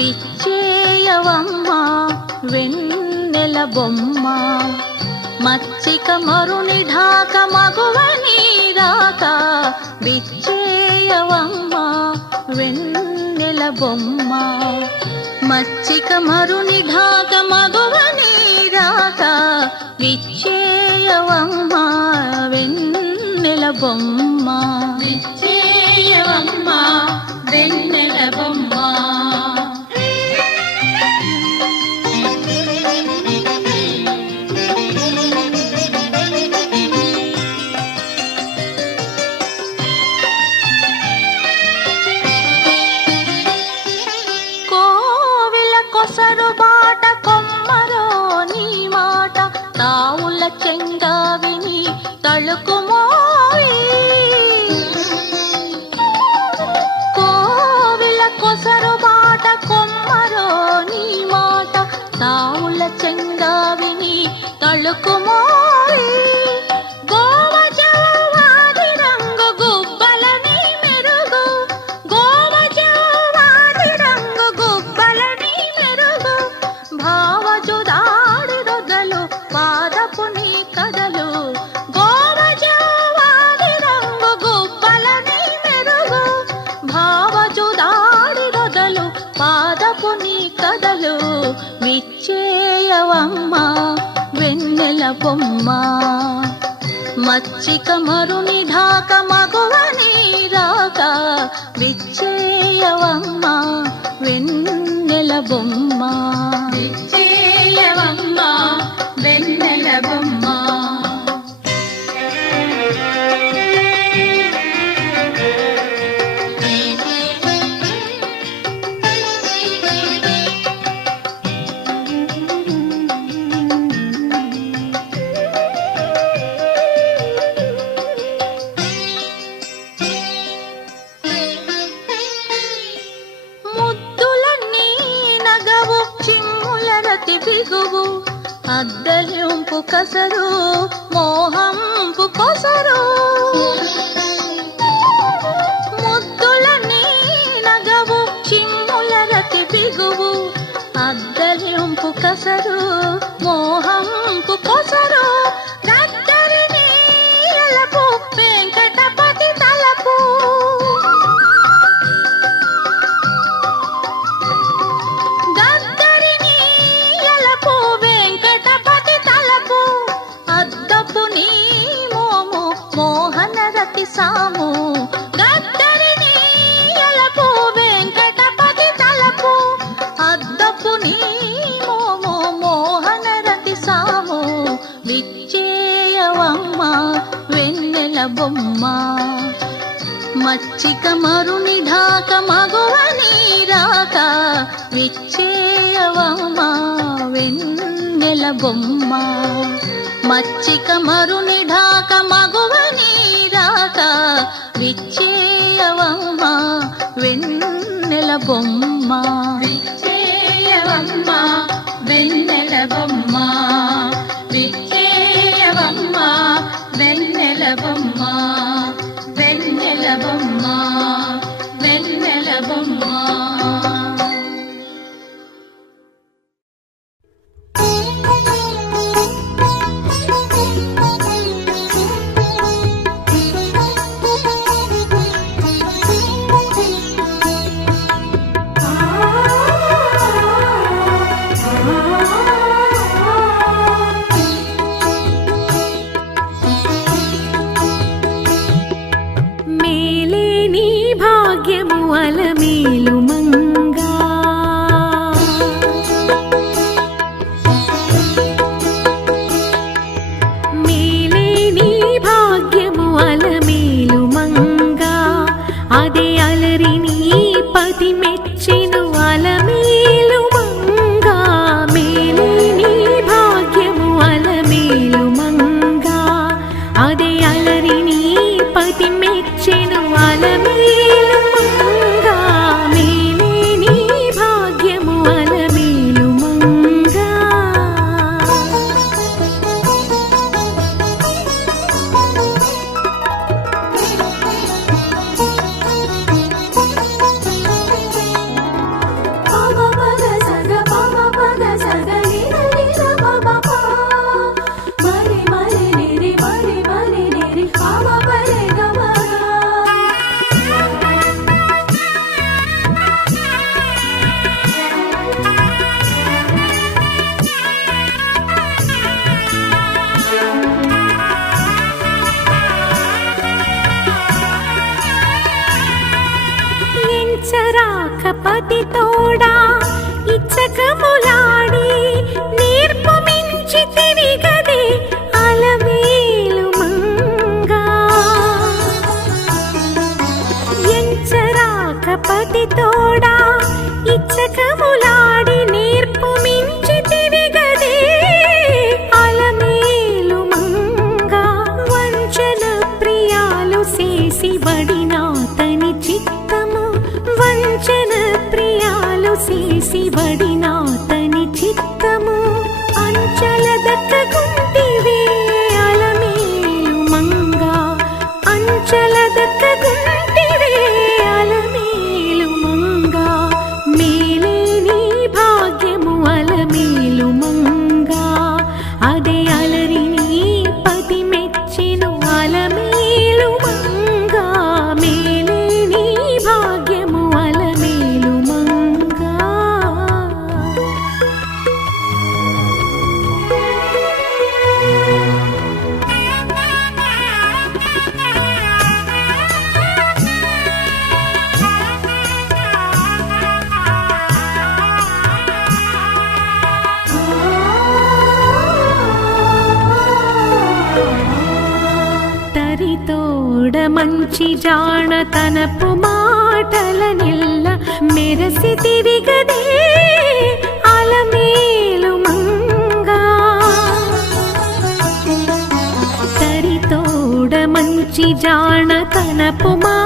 విచ్చేయవమ్మా వెన్నెల బొమ్మ. మచ్చిక మరుని ఢాక మగువని నీదాక విచ్చేయవమ్మా వెన్నెల బొమ్మ. మచ్చిక మరుని ఢాక మగువని నీదాక విచ్చేయవమ్మా వెన్నెల బొమ్మ. విచ్చేయవమ్మా వెన్నెల బొమ్మ. भरु ಕಸರು అమ్మా మచ్చిక మరుని ఢాక మగువ నీరాక విచ్చేయవమ్మా వెన్నెల బొమ్మ. మచ్చిక మరుని ఢాక మ വലം తోడా ఇచ్చకమా ಜಾಣತನಪು ಮಾಟಲನೆಲ್ಲ ಮೆರೆಸಿತಿವಿಗದೆ ಅಲಮೇಲು ಮಂಗ ಸರಿತೋಡ ಮಂಚಿ ಜಾಣತನಪು ಮಾ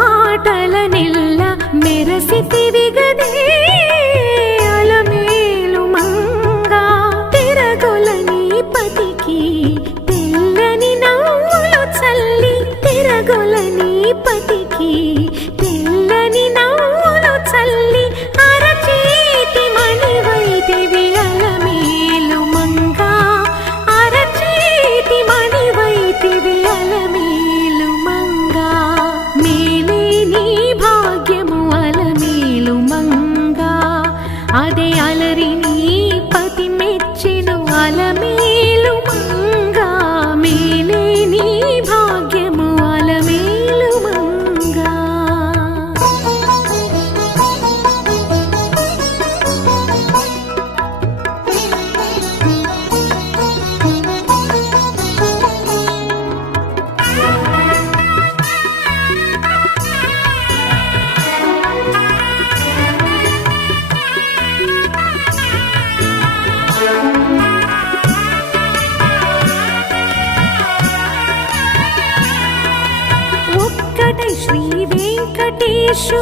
శ్రీ వెంకటేశ్వరమిక్కి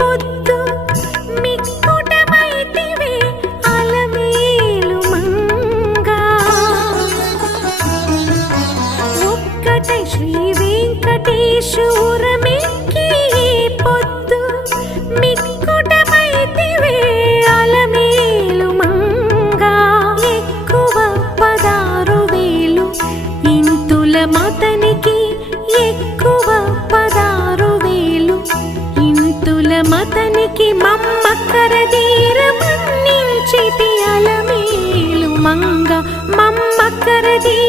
పొద్దు మమ్మక్కరదీర మన్నించితి అలమేలు మంగ మమ్మక్కరదీర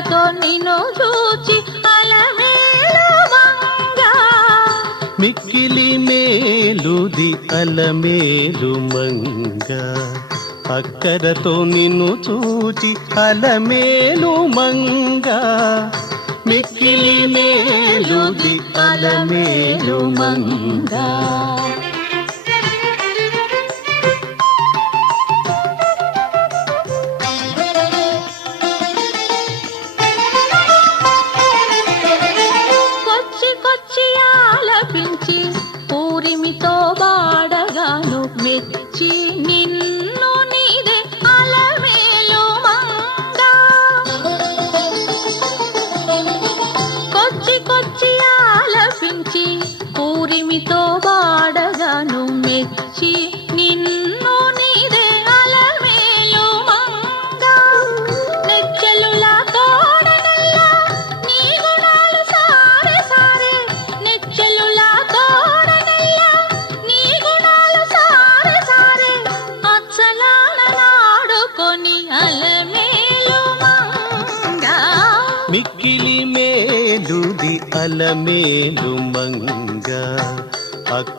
కళ్ళతో నిన్ను చూచి మిక్కిలి మేలుది అలమేలు మంగ. అక్కరతో నిన్ను చూచి అలమేలు మంగ. మిక్కిలి మేలుది అలమేలు మంగా.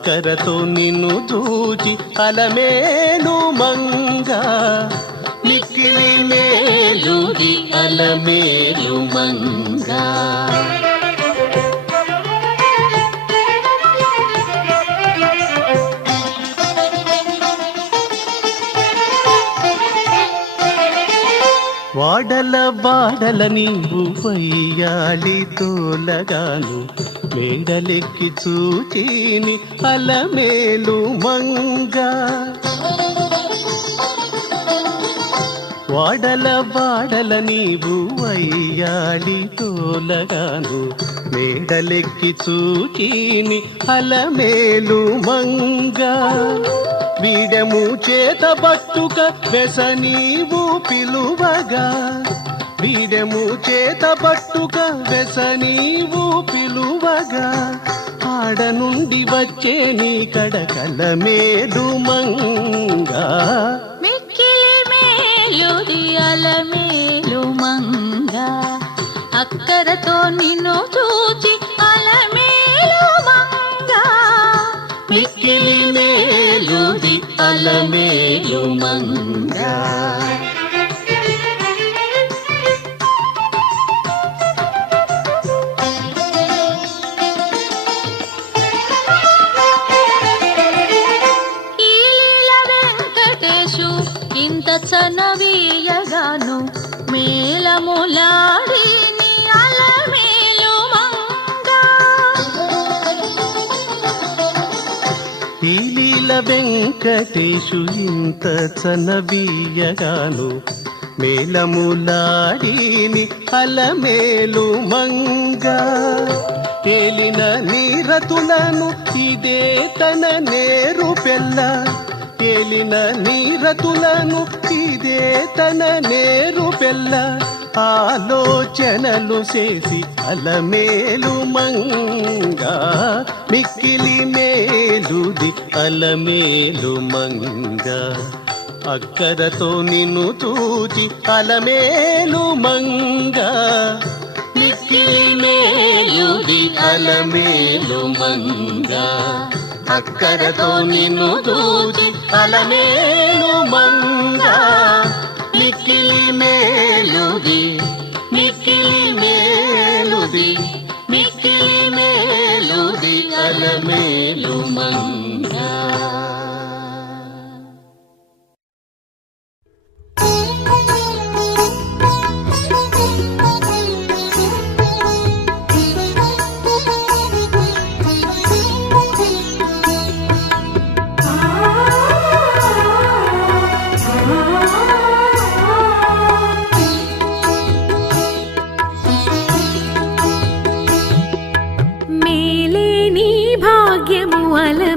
అక్కరతో నిన్ను చూచి అలమేలు మంగ. మిక్కిలి మేలుది అలమేలు మంగ. వాడల వాడల నీవు వయ్యాలి తోలగాను. మేడలెక్కి చూచిని అలమేలు మంగ. వాడల వాడల నీవు వయ్యాలి తోలగాను. మేడలెక్కి చూచిని అలమేలు మంగ. వీడము చేత పట్టుక వెస నీవు పిలువగా. వీడము చేత పట్టుక వెస నీవు పిలువగా ఆడ నుండి వచ్చే నీ కడకల మేలు మంగా. మిక్కిలి మేలుది అలమేలు మంగ. అక్కరతో నిన్ను చూచి అలమేలు మంగ. మిక్కిలి మేలుది అలమేలు మంగా. వెంకటేశు ఇంత చనబీయగాను మేలములాడిని అలమేలు మంగ. ఏలిన నీరతులను ఇదే తన నేరు పెళ్ళ ఏలిన నీరతులను ఇదే తన నేరు పెళ్ళ ఆలోచనలు చేసి అలమేలు మంగా మిక్కిలి మేలుది అలమేలు మంగా. అక్కరతో నిన్ను తూచి అలమేలు మంగా మిక్కిలి మేలుది అలమేలు మంగా. అక్కరతో నిన్ను తూచి అలమేలు మంగా. वाला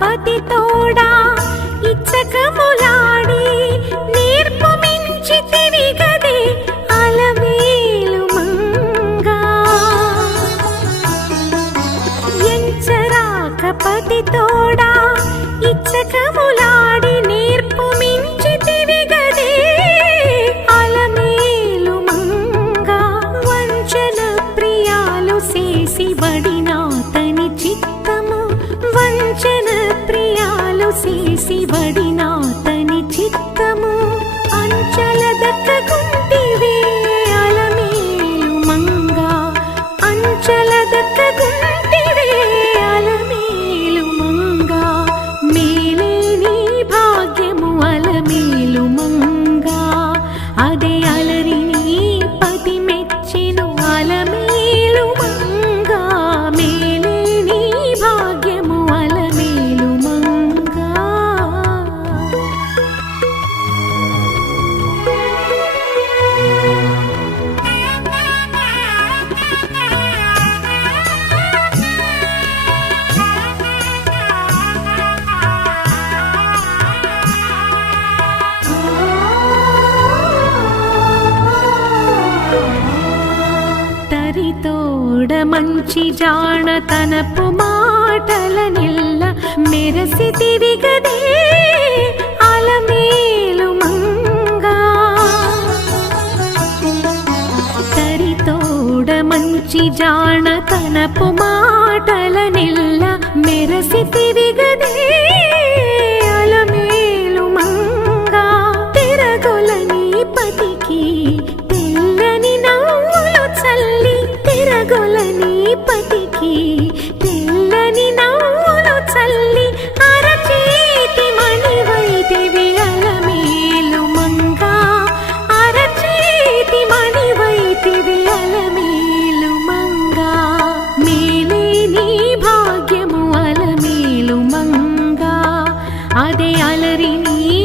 పతి తోడా ఇచ్చకములా చేసి బడినా ಮೆಚ್ಚಿ ಜಾಣತನಪು ಮಾಟಲನೆಲ್ಲ ಮೆರೆಸಿತಿವಿಗದೇ ಅಲಮೇಲು ಮಂಗ ತರಿತೋಡ ಮಂಚಿ ಜಾಣತನಪು ಮಾಟಲನೆಲ್ಲ ಮೆರೆಸಿತಿವಿಗದೇ அலறி நீ